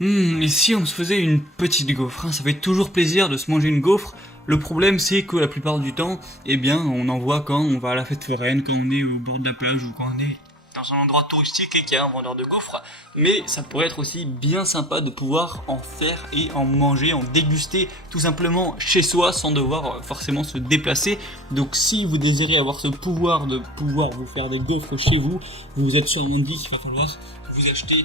Et si on se faisait une petite gaufre, hein, ça fait toujours plaisir de se manger une gaufre. Le problème, c'est que la plupart du temps, eh bien, on en voit quand on va à la fête foraine, quand on est au bord de la plage ou quand on est dans un endroit touristique et qu'il y a un vendeur de gaufres. Mais ça pourrait être aussi bien sympa de pouvoir en faire et en manger, en déguster tout simplement chez soi sans devoir forcément se déplacer. Donc si vous désirez avoir ce pouvoir de pouvoir vous faire des gaufres chez vous, vous vous êtes sûrement dit qu'il va falloir vous acheter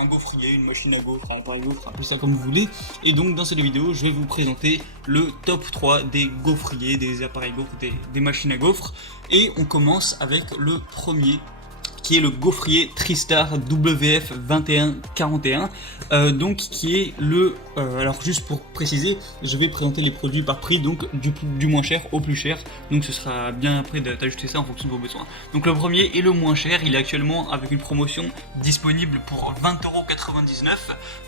un gaufrier, une machine à gaufres, un appareil gaufre, un peu ça comme vous voulez. Et donc dans cette vidéo, je vais vous présenter le top 3 des gaufriers, des appareils gaufres, des machines à gaufres. Et on commence avec le premier, qui est le gaufrier Tristar WF2141, donc qui est le... alors juste pour préciser, je vais présenter les produits par prix, donc du moins cher au plus cher, donc ce sera bien après d'ajouter ça en fonction de vos besoins. Donc le premier est le moins cher, il est actuellement avec une promotion disponible pour 20,99€,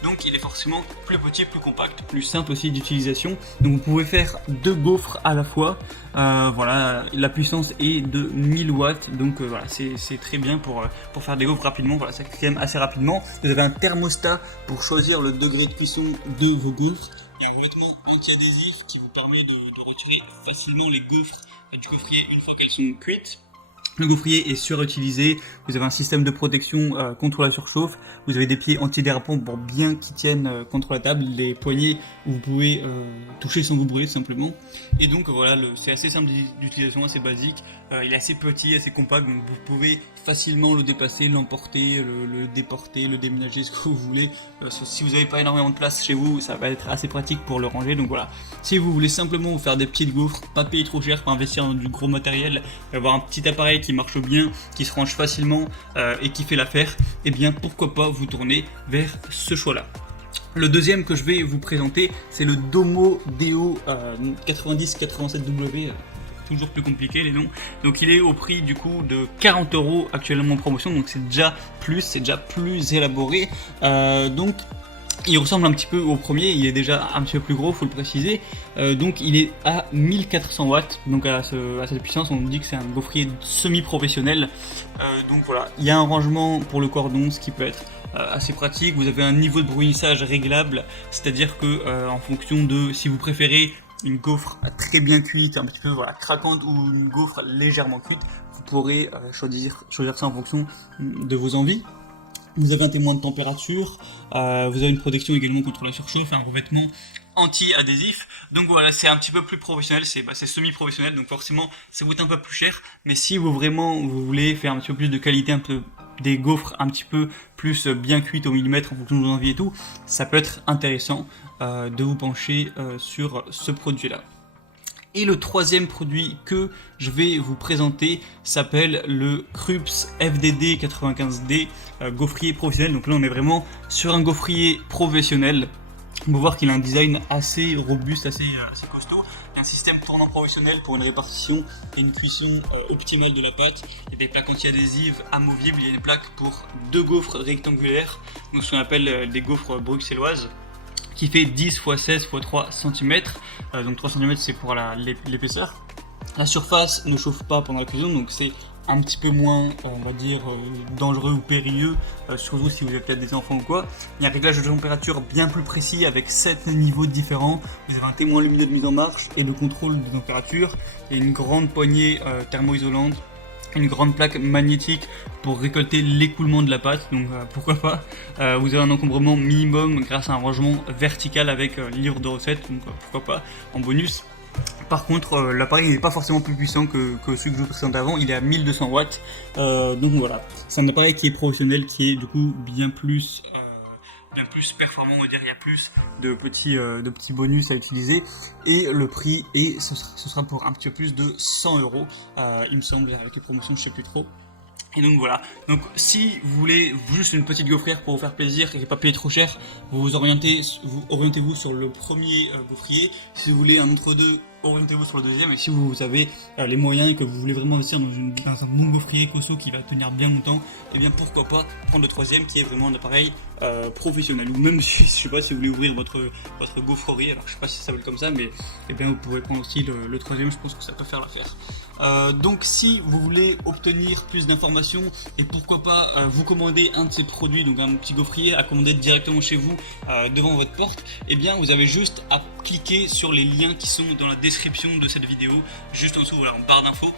donc il est forcément plus petit, plus compact, plus simple aussi d'utilisation, donc vous pouvez faire 2 gaufres à la fois. Voilà, la puissance est de 1000 watts, donc voilà, c'est très bien pour faire des gaufres rapidement. Voilà, ça cuit quand même assez rapidement. Vous avez un thermostat pour choisir le degré de cuisson de vos gaufres. Il y a un revêtement anti-adhésif qui vous permet de retirer facilement les gaufres du gaufrier une fois qu'elles sont cuites. Le gaufrier est surutilisé, vous avez un système de protection contre la surchauffe, vous avez des pieds anti-dérapants pour bien qu'ils tiennent contre la table, des poignées où vous pouvez toucher sans vous brûler tout simplement. Et donc voilà, c'est assez simple d'utilisation, assez basique, il est assez petit, assez compact, donc vous pouvez facilement le déplacer, l'emporter, le déporter, le déménager, ce que vous voulez. Si vous n'avez pas énormément de place chez vous, ça va être assez pratique pour le ranger, donc voilà. Si vous voulez simplement vous faire des petites gaufres, pas payer trop cher pour investir dans du gros matériel, avoir un petit appareil qui marche bien, qui se range facilement et qui fait l'affaire, et bien pourquoi pas vous tourner vers ce choix-là. Le deuxième que je vais vous présenter, c'est le Domo Deo 9087W. Toujours plus compliqué les noms. Donc il est au prix du coup de 40€ actuellement en promotion, donc c'est déjà plus élaboré. Donc il ressemble un petit peu au premier, il est déjà un petit peu plus gros, faut le préciser. Donc il est à 1400 watts, donc à cette puissance, on dit que c'est un gaufrier semi-professionnel. Donc voilà, il y a un rangement pour le cordon, ce qui peut être assez pratique. Vous avez un niveau de brunissage réglable, c'est-à-dire que en fonction de si vous préférez une gaufre très bien cuite, un petit peu voilà, craquante, ou une gaufre légèrement cuite, vous pourrez choisir ça en fonction de vos envies. Vous avez un témoin de température, vous avez une protection également contre la surchauffe, un revêtement anti-adhésif. Donc voilà, c'est un petit peu plus professionnel, c'est semi-professionnel, donc forcément ça coûte un peu plus cher. Mais si vous voulez faire un petit peu plus de qualité, un peu des gaufres un petit peu plus bien cuites au millimètre en fonction de vos envies et tout, ça peut être intéressant de vous pencher sur ce produit-là. Et le troisième produit que je vais vous présenter s'appelle le Krups FDD 95D gaufrier professionnel. Donc là on est vraiment sur un gaufrier professionnel. On peut voir qu'il a un design assez robuste, assez costaud. Il y a un système tournant professionnel pour une répartition et une cuisson optimale de la pâte. Il y a des plaques anti-adhésives amovibles, il y a des plaques pour 2 gaufres rectangulaires, donc ce qu'on appelle des gaufres bruxelloises, qui fait 10 x 16 x 3 cm, donc 3 cm c'est pour l'épaisseur. La surface ne chauffe pas pendant la cuisson, donc c'est un petit peu moins, on va dire, dangereux ou périlleux, surtout si vous avez peut-être des enfants ou quoi. Il y a un réglage de température bien plus précis avec 7 niveaux différents. Vous avez un témoin lumineux de mise en marche et le contrôle de température, et une grande poignée thermo-isolante, une grande plaque magnétique pour récolter l'écoulement de la pâte, donc pourquoi pas. Vous avez un encombrement minimum grâce à un rangement vertical avec livre de recettes, donc pourquoi pas en bonus. Par contre, l'appareil n'est pas forcément plus puissant que celui que je vous présentais avant, il est à 1200 watts, donc voilà, c'est un appareil qui est professionnel, qui est du coup bien plus performant, on va dire, il y a plus de petits bonus à utiliser, et le prix ce sera pour un petit peu plus de 100€, il me semble, avec les promotions je sais plus trop. Et donc voilà, donc si vous voulez juste une petite gaufrière pour vous faire plaisir et pas payer trop cher, orientez-vous sur le premier gaufrier. Si vous voulez un entre-deux orientez-vous sur le deuxième. Et si vous avez les moyens et que vous voulez vraiment investir dans un bon gaufrier Cosso qui va tenir bien longtemps, et bien pourquoi pas prendre le troisième qui est vraiment un appareil professionnel. Ou même si, je sais pas, si vous voulez ouvrir votre gaufrerie, alors je sais pas si ça s'appelle comme ça, mais eh bien vous pouvez prendre aussi le troisième, je pense que ça peut faire l'affaire. Donc si vous voulez obtenir plus d'informations et pourquoi pas vous commander un de ces produits, donc un petit gaufrier à commander directement chez vous devant votre porte, et bien vous avez juste à cliquer sur les liens qui sont dans la description de cette vidéo, juste en dessous, voilà, en barre d'infos.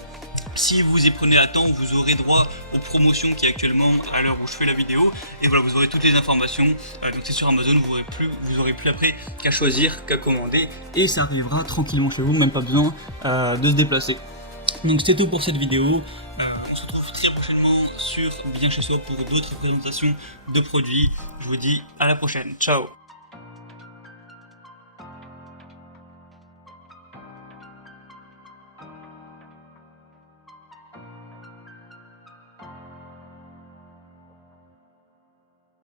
Si vous y prenez à temps, vous aurez droit aux promotions qui est actuellement à l'heure où je fais la vidéo. Et voilà, vous aurez toutes les informations. Donc c'est sur Amazon, vous aurez plus après qu'à choisir, qu'à commander. Et ça arrivera tranquillement chez vous, même pas besoin de se déplacer. Donc c'était tout pour cette vidéo. On se retrouve très prochainement sur Bien Chez Soi pour d'autres présentations de produits. Je vous dis à la prochaine. Ciao!